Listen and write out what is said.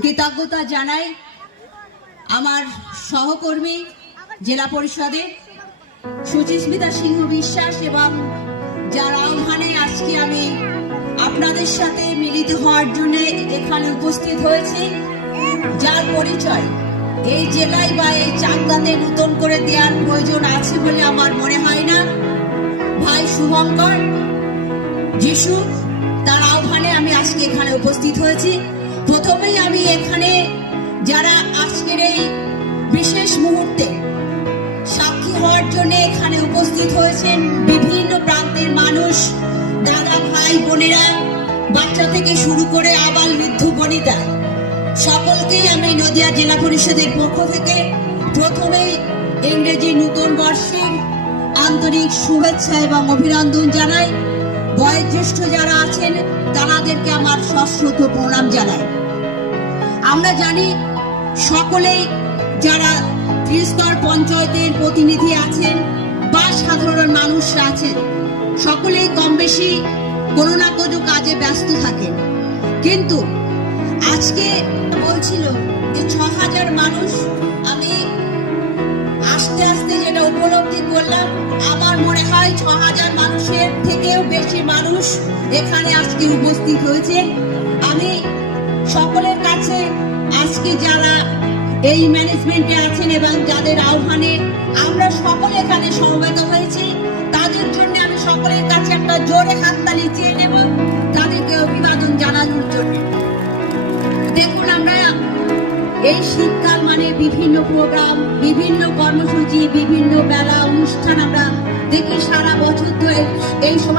কৃতজ্ঞতা জানাই আমার সহকর্মী জেলা পরিষদের সুচিস্মিতা সিংহ বিশ্বাস এবং যার আহ্বানে আজকে আমি আপনাদের সাথে মিলিত হওয়ার জন্য এখানে উপস্থিত হয়েছি, যার পরিচয় এই জেলায় বা এই চাকদাতে নতুন করে দেওয়ার প্রয়োজন আছে বলে আমার মনে হয় না। ভাই শুভঙ্কর যিশু, তার আহ্বানে আমি আজকে এখানে উপস্থিত হয়েছি। প্রথমেই আমি এখানে যারা আজকের এই বিশেষ মুহূর্তে সাক্ষী হওয়ার জন্য এখানে উপস্থিত হয়েছেন বিভিন্ন প্রান্তের মানুষ, দাদা ভাই বোনেরা, বাচ্চা থেকে শুরু করে আবাল বৃদ্ধ বনিতা, সকলকেই আমি নদিয়া জেলা পরিষদের পক্ষ থেকে প্রথমেই ইংরেজি নতুন বর্ষের আন্তরিক শুভেচ্ছা এবং অভিনন্দন জানাই। বয়োজ্যেষ্ঠ যারা আছেন তাদেরকে আমার সশ্রদ্ধ প্রণাম জানাই। আমরা জানি সকলেই যারা ত্রিস্তর পঞ্চায়েতের প্রতিনিধি আছেন বা সাধারণ মানুষরা আছেন, সকলেই কম বেশি কোনো না কোনো কাজে ব্যস্ত থাকেন। কিন্তু আজকে বলছিল যে ৬,০০০ মানুষ, আমি আস্তে আস্তে যেটা উপলব্ধি করলাম, আমার মনে হয় ৬,০০০ মানুষের থেকেও বেশি মানুষ এখানে আজকে উপস্থিত হয়েছে। আমি সকলের কাছে আজকে যারা এই ম্যানেজমেন্টে আছেন এবং যাদের আহ্বানে আমরা সকলে এখানে সমবেত হয়েছি, তাদের জন্য আমি সকলের কাছে একটা জোরে হাততালি চেয়ে নেব তাদেরকে অভিবাদন জানানোর জন্য। দেখুন, আমরা এই শীতকাল মানে বিভিন্ন প্রোগ্রাম, বিভিন্ন কর্মসূচি, বিভিন্ন মেলা অনুষ্ঠান আমরা দেখি সারা বছর ধরে এই সময়